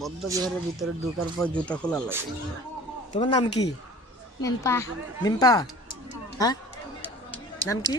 বৌদ্ধ বিহারের ভিতরে ঢোকার পর জুতা খোলা লাগে। তোমার নাম কি? মিম্পা। মিম্পা? হ্যাঁ, নাম কি?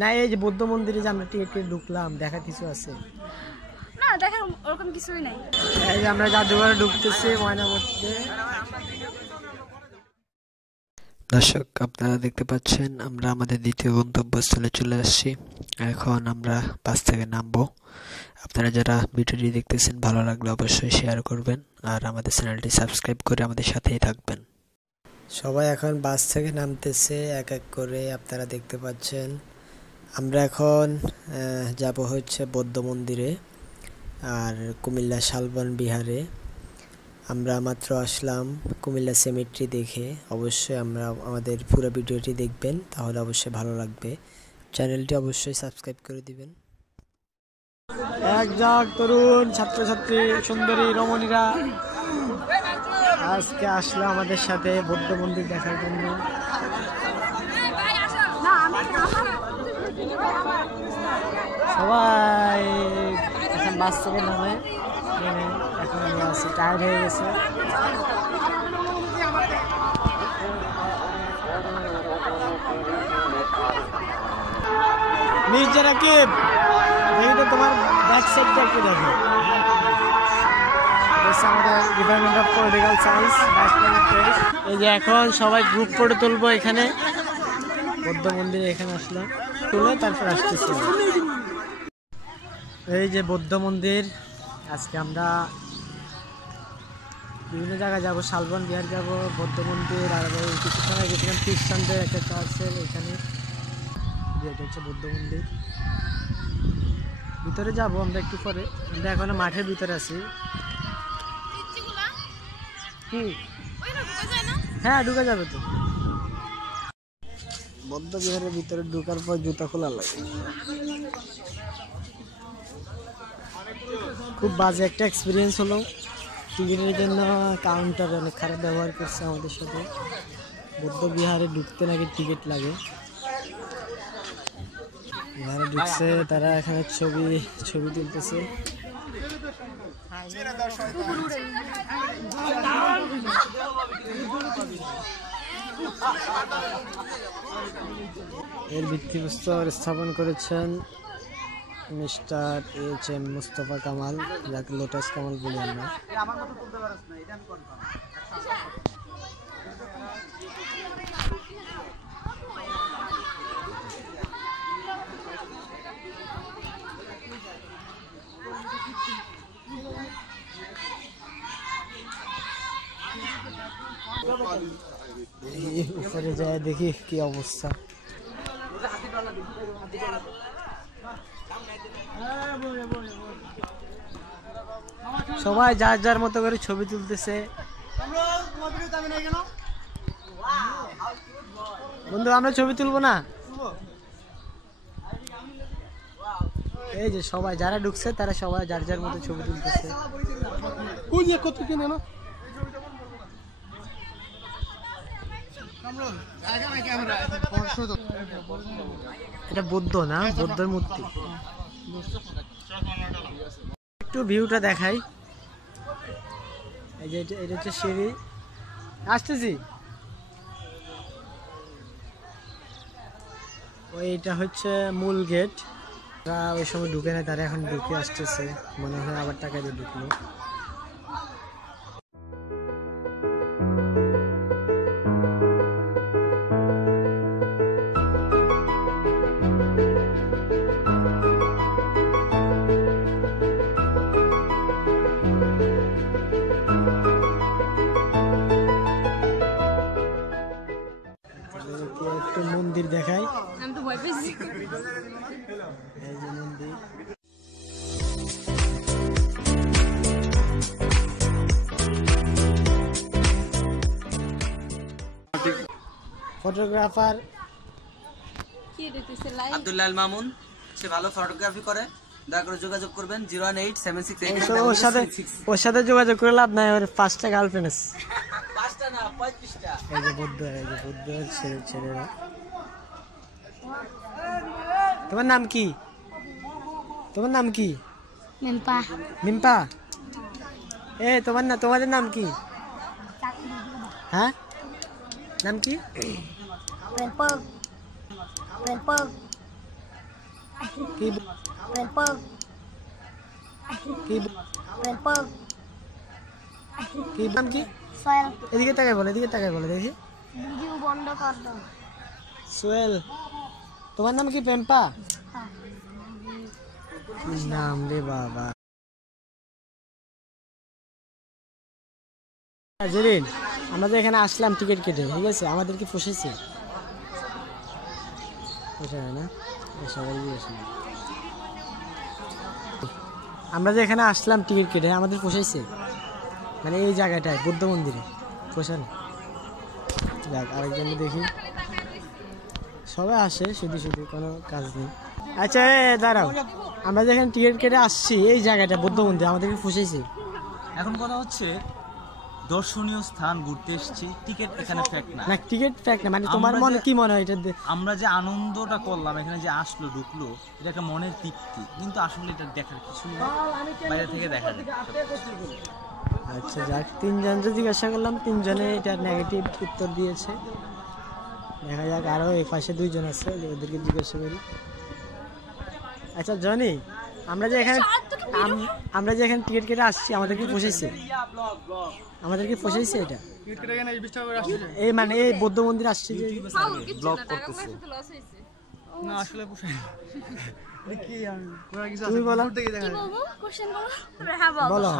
না, এই যে বৌদ্ধ মন্দিরে যে আমরা টিকিট কেটে ঢুকলাম, দেখার কিছু আছে? না, দেখার ওরকম কিছুই নাই। এই যে আমরা জাদুঘরে ঢুকতেছি ময়নামতিতে। দর্শক, আপনারা দেখতে পাচ্ছেন আমরা আমাদের দ্বিতীয় গন্তব্যস্থলে চলে আসছি। এখন আমরা বাস থেকে নামবো। আপনারা যারা ভিডিওটি দেখতেছেন ভালো লাগলে অবশ্যই শেয়ার করবেন আর আমাদের চ্যানেলটি সাবস্ক্রাইব করে আমাদের সাথেই থাকবেন। সবাই এখন বাস থেকে নামতেছে এক এক করে, আপনারা দেখতে পাচ্ছেন। আমরা এখন যাব হচ্ছে বৌদ্ধ মন্দিরে আর কুমিল্লা শালবন বিহারে। আমরা মাত্র আসলাম কুমিল্লা সেমেট্রি দেখে। অবশ্যই আমাদের পুরো ভিডিওটি দেখবেন, তাহলে অবশ্যই ভালো লাগবে। চ্যানেলটি অবশ্যই সাবস্ক্রাইব করে দিবেন। একজন তরুণ ছাত্রছাত্রী সুন্দরী রমণীরা আজকে আসলো আমাদের সাথে বৌদ্ধ মন্দির দেখার জন্য। সবাই এখন বাস থেকে নামে, এখন আমরা আছি, টায়ার্ড হয়ে গেছে। মির্জা রাকিব, দেখি তো তোমার ব্যাক সাইডটা একটু দেখো। আমাদের ডিপার্টমেন্ট অফ পলিটিক্যাল সায়েন্স। এই যে এখন সবাই গ্রুপ ফটো তুলবো এখানে বৌদ্ধ মন্দিরে। এখানে আসলাম, তুলে তারপর আসতেছি। এই যে বৌদ্ধ মন্দির। আজকে আমরা বিভিন্ন জায়গায় যাব, শালবন বিহার যাব, বৌদ্ধ মন্দির, আর কিছুক্ষণ আগে গেছিলাম খ্রিস্টানদের একটা চার্চের এখানে। এটা হচ্ছে বৌদ্ধ মন্দির। ভিতরে যাব আমরা একটু পরে। আমরা এখন মাঠের ভিতরে আছি। হ্যাঁ, ঢুকা যাবে তো। বৌদ্ধ বিহারের ভিতরে ঢোকার পর জুতা খোলা লাগে। খুব বাজে একটা এক্সপিরিয়েন্স হলো। টিকিটের জন্য কাউন্টার অনেক খারাপ ব্যবহার করছে আমাদের সাথে। বৌদ্ধ বিহারে ঢুকতে নাকি টিকিট লাগে। বিহারে ঢুকছে তারা, এখানে ছবি তুলতেছে। এর ভিত্তিপ্রস্তর স্থাপন করেছেন মিস্টার এইচ.এম. মুস্তফা কামাল, যাকে লোটাস কামাল বলি আমরা। উপরে যায় দেখি কি অবস্থা। সবাই যার যার মতো করে ছবি তুলতেছে। বন্ধু, আমরা ছবি তুলবো না? এই যে সবাই যারা ঢুকছে তারা সবাই যার যার মতো ছবি তুলতেছে। এটা বুদ্ধ না, বুদ্ধের মূর্তি। একটু ভিউটা দেখাই। এই যে এটা হচ্ছে সিঁড়ি, আসতেছি। ওইটা হচ্ছে মূল গেট। তারা ওই সময় ঢুকে না, তারা এখন ঢুকে আসতেছে, মনে হয় আবার টাকা দিয়ে ঢুকলো। একটু মন্দির দেখাই। আমি তো ভয় পেয়েছি। এই যে মন্দির। ফটোগ্রাফার আব্দুল্লাহ আল মামুন, সে ভালো ফটোগ্রাফি করে। দয়া করে যোগাযোগ করবেন 0187688। ওর সাথে যোগাযোগ করে লাভ নাই, ওর 5টা গার্লফ্রেন্ড আছে। এই যে বুদ্ধ ছেলেরা। তোমার নাম কি? মেম্পা মিম্পা। তোমাদের নাম কি? হ্যাঁ, নাম কি? কি কি নাম কি? এদিকে তাকায় বলো দেখি। ভিডিও বন্ধ কর দাও। সোহেল। তোমার নাম কি? পেম্পা। কি নাম রে বাবা। জেরিন, আমরা তো এখানে আসলাম টিকিট কেটে, ঠিক আছে? আমাদের কি পোষাইছে? পোষায় না, সবাই আসলাম। আমরা যে এখানে আসলাম টিকিট কেটে, আমাদের পোষাইছে? মানে এই জায়গাটায় বুদ্ধ মন্দিরে পোষানো? যাক, আরেকজনকে দেখি। সবাই আসে, শুধু কোনো কাজ নেই। আচ্ছা দাঁড়াও, আমরা যেখানে টিকিট কেটে আসছি এই জায়গাটা বুদ্ধ মন্দির, আমাদেরকে পোষাইছে? এখন কথা হচ্ছে দর্শনীয় স্থান ঘুরতে এসেছি, টিকিট এখানে ফ্যাক্ট না। না, টিকিট ফ্যাক্ট না, মানে তোমার মনে কি মনে হয় এটা? আমরা যে আনন্দটা করলাম এখানে, যে আসলো ঢুকলো, এটা একটা মনের তৃপ্তি, কিন্তু আসলে এটা দেখার কিছুই না, বাইরে থেকে দেখা যায়। আচ্ছা যাক, তিনজনকে জিজ্ঞাসা করলাম, তিনজনে এটা নেগেটিভ উত্তর দিয়েছে। দেখা যাক, আরো এই পাশে দুইজন আছে, ওদেরকে জিজ্ঞাসা করি। আচ্ছা জনি, আমরা যে এখানে টিকিট কেটে আসছি, আমাদেরকে পোষাইছে? এটা এই মানে এই বৌদ্ধ মন্দির আসছে যে ব্লগ করতেছে। না আসলে পোষায় না। তুমি বলো, কোশ্চেন বলো।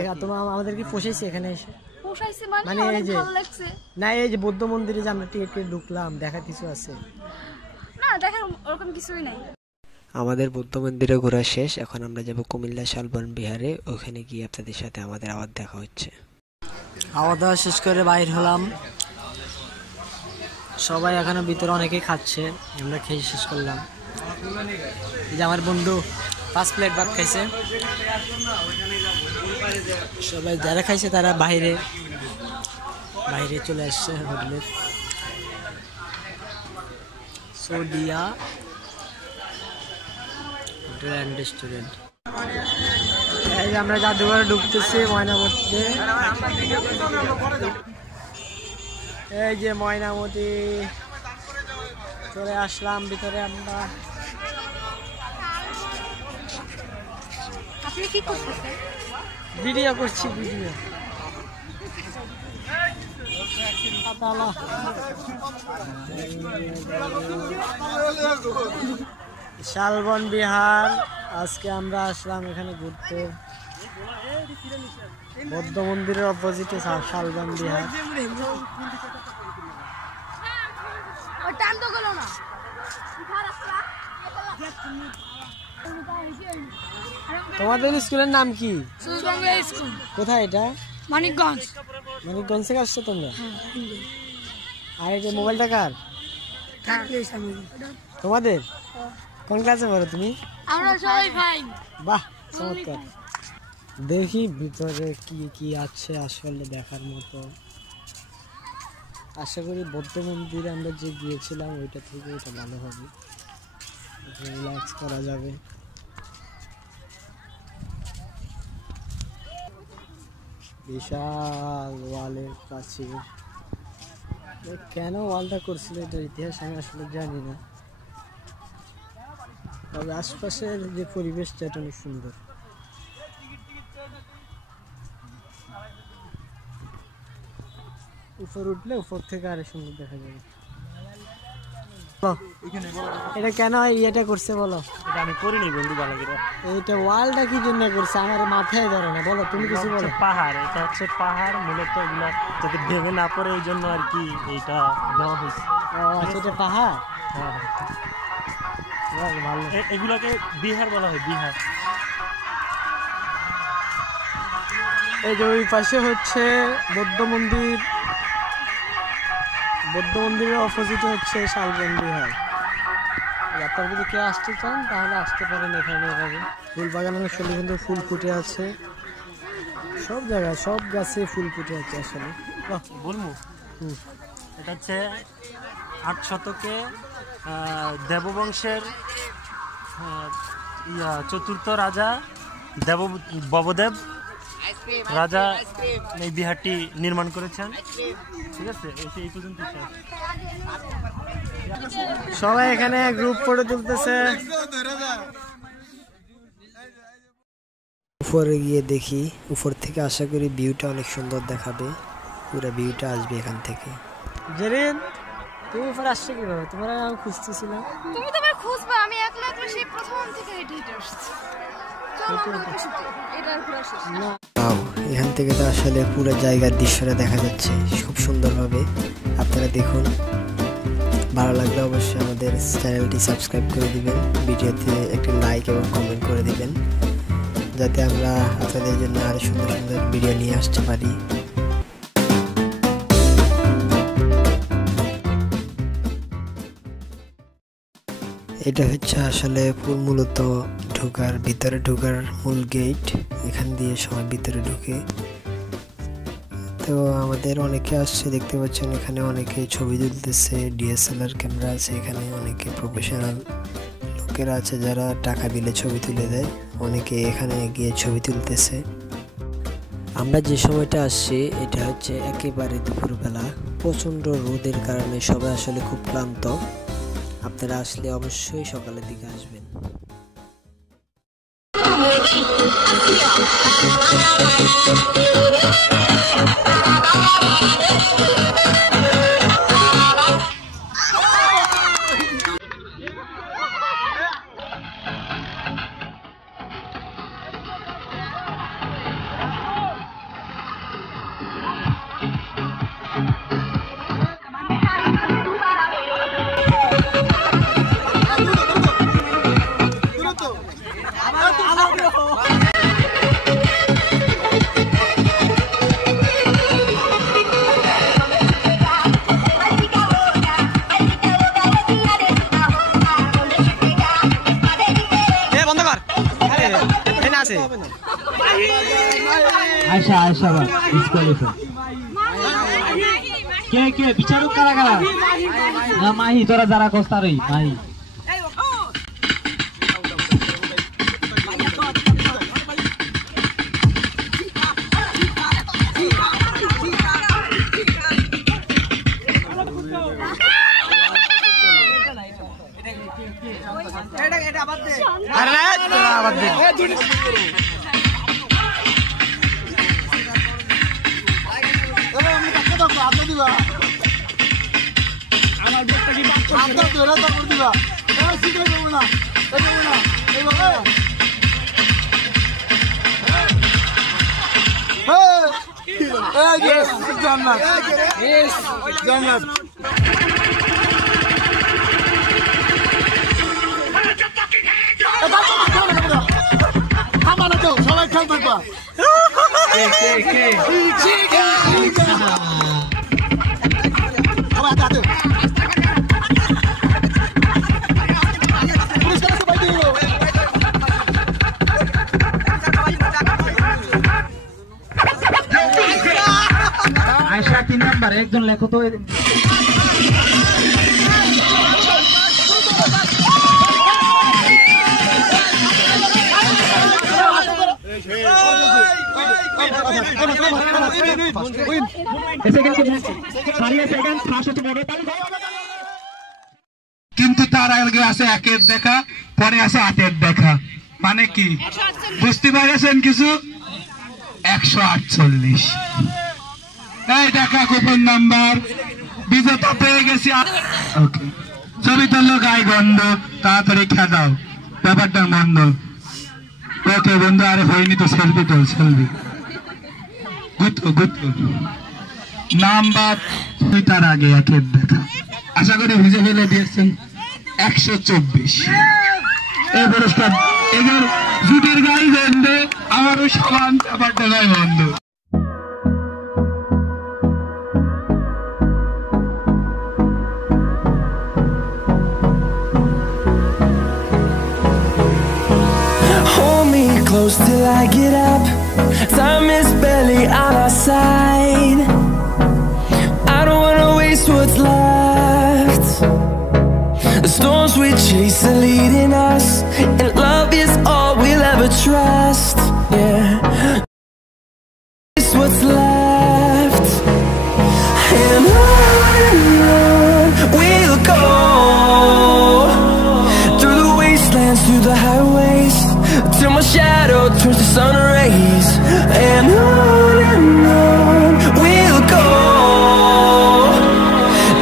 এটা তোমার আমাদেরকে পোষাইছে এখানে এসে? পোষাইছে মানে এই যে ভালো লাগছে না, এই যে বৌদ্ধ মন্দিরে যে আমরা টিকিট কেটে ঢুকলাম, দেখার কিছু আছে? না, দেখার ওরকম কিছুই নাই। আমাদের বৌদ্ধ মন্দিরে ঘোরা শেষ, এখন আমরা যাব কুমিল্লা শালবন বিহারে। ওখানে গিয়ে আপনাদের সাথে আমাদের আবার দেখা হচ্ছে। খাওয়া দাওয়া শেষ করে বাইর হলাম, সবাই এখনো ভিতরে অনেকেই খাচ্ছে, আমরা খেয়ে শেষ করলাম। এই যে আমার বন্ধু 5 প্লেট ভাত খাইছে। সবাই যারা খাইছে তারা বাইরে চলে আসছে হোটেলের। সোডিয়া হোটেল অ্যান্ড রেস্টুরেন্ট। এই যে আমরা জাদুঘরে ঢুকতেছি ময়নামতিতে। এই যে ময়নামতি চলে আসলাম ভিতরে আমরা। আপনি কি করতেছেন? ভিডিও করছি, শালবন বিহার। আজকে আমরা আসলাম এখানে ঘুরতে, বৌদ্ধ মন্দিরের অপোজিটে শালবন বিহার। তোমাদের স্কুলের নাম কি? কোথায় এটা? মানিকগঞ্জ থেকে আসছো তোমরা? আর এটা মোবাইলটা কার? তোমাদের? কোন ক্লাসে পড়ো তুমি? আমরা সবাই ভাই। বাহ, চমৎকার। দেখি ভিতরে কি আছে আসলে দেখার মতো। আশা করি বৌদ্ধ মন্দিরে আমরা যে গিয়েছিলাম ওইটা থেকে এটা ভালো হবে, রিল্যাক্স করা যাবে। বিশাল ওয়ালের প্রাচীর। কেন ওয়ালটা করছিল এটার ইতিহাস আমি আসলে জানি না, তবে আশপাশের যে পরিবেশটা এটা অনেক সুন্দর। উপর উঠলে উপর থেকে আরো সুন্দর দেখা যাবে। এটা কেন ইয়েটা করছে বলো? এটা আমি করিনি বন্ধু, ভালো করে। এইটা ওয়ালটা কি জন্য করছে আমার মাথায় ধরে না, বলো তুমি কিছু বলো। পাহাড়, এটা হচ্ছে পাহাড়, মূলত এগুলা যাতে ভেঙে না পড়ে এই জন্য আর কি এইটা দেওয়া হয়েছে। ও আচ্ছা, এটা পাহাড়। ভালো। এগুলাকে বিহার বলা হয়, বিহার। এই যে ওই পাশে হচ্ছে বৌদ্ধ মন্দির, বৌদ্ধ মন্দিরের অপোজিটে হচ্ছে শালবন বিহার। আপনারা যদি কেউ আসতে চান তাহলে আসতে পারেন এখানে। এভাবে ফুল বাগানের সুন্দর সুন্দর ফুল ফুটে আছে, সব জায়গায় সব গাছে ফুল ফুটে আছে আসলে। বলবো এটা হচ্ছে 8 শতকে দেববংশের চতুর্থ রাজা ভবদেব রাজা এই বিহারটি নির্মাণ করেছেন। ঠিক আছে, এই পর্যন্ত সবাই এখানে গ্রুপ ফটো তুলতেছে। উপরে গিয়ে দেখি, উপর থেকে আশা করি ভিউটা অনেক সুন্দর দেখাবে, পুরো ভিউটা আসবে এখান থেকে। জেরিন তুমি উপরে আসছো কিভাবে? তোমার আমি খুঁজতেছিলাম। তুমি তো আমার খুঁজবা, আমি একলা একলা সেই প্রথম থেকে হেঁটে হেঁটে আসছি। চলো আমরা খুশিতে এটার পুরো শেষ। এখান থেকে তো আসলে পুরো জায়গার দৃশ্যটা দেখা যাচ্ছে খুব সুন্দরভাবে। আপনারা দেখুন, ভালো লাগলে অবশ্যই আমাদের চ্যানেলটি সাবস্ক্রাইব করে দিবেন, ভিডিওতে একটি লাইক এবং কমেন্ট করে দিবেন, যাতে আমরা আপনাদের জন্য আরো সুন্দর সুন্দর ভিডিও নিয়ে আসতে পারি। এটা হচ্ছে আসলে মূলত ভিতরে ঢোকার মূল গেট। এখান দিয়ে সবাই ভিতরে ঢুকে। তো আমাদের অনেকে আসছে, দেখতে পাচ্ছেন এখানে অনেকে ছবি তুলতেছে, ডিএসএলআর ক্যামেরা আছে এখানে, অনেকে প্রফেশনাল লোকেরা আছে যারা টাকা দিলে ছবি তুলে দেয়, অনেকে এখানে গিয়ে ছবি তুলতেছে। আমরা যে সময়টা আসছি এটা হচ্ছে একেবারে দুপুরবেলা, প্রচণ্ড রোদের কারণে সবাই আসলে খুব ক্লান্ত। আপনারা আসলে অবশ্যই সকালের দিকে আসবেন। কে বিচারক কারা কারা? না মাহি, তোরা যারা কস্তারই মাহি। সবাই খেল থাকবা। আয়শা 3 নাম্বার, একজন লেখো তো। কিন্তু তার আগে আছে একের দেখা, পরে আছে আটের দেখা। মানে কি বুঝতে পারছেন কিছু? 148। এই দেখা কুপন নাম্বার, বিজেতা পেয়ে গেছি। ছবি তুললো গায়ে গন্ধ, তাড়াতাড়ি খেদাও, ব্যাপারটা মন্দ। ওকে বন্ধু, আরে হয়নি তো, সেলফি তোল, সেলফি গুতো নাম্বার। তার আগে একের দেখা, আশা করি বুঝে ফেলে দিয়েছেন। 124 এই পুরস্কার। এবার জুটের গাড়ি বন্ধ, আমারও সমান, ব্যাপারটা গায়ে বন্ধ। Close till I get up. Time is barely on our side. what's left. The storms we chase are leading us, and love is all we'll ever trust. Yeah, it's what's left. And on we'll go, through the wastelands, through the highways, till my shadow turns to sun rays. And on we'll go,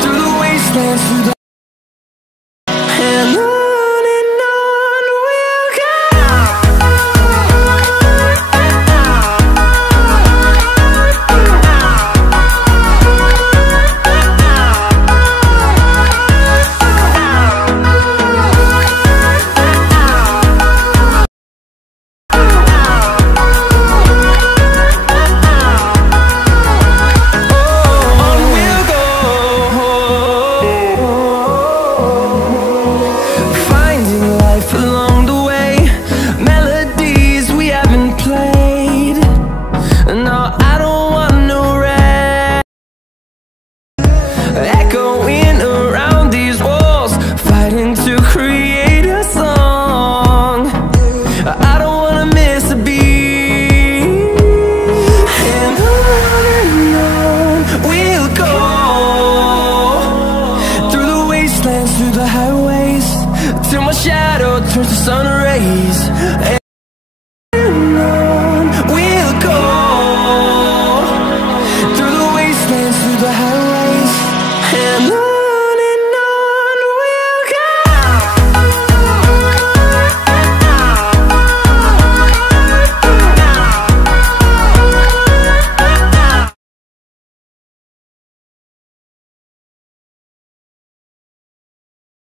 through the wastelands, through the and on we'll go. Echoing around these walls, fighting to create a song. I don't wanna miss a beat. And on we'll go, through the wastelands, through the highways, till my shadow turns to sun rays.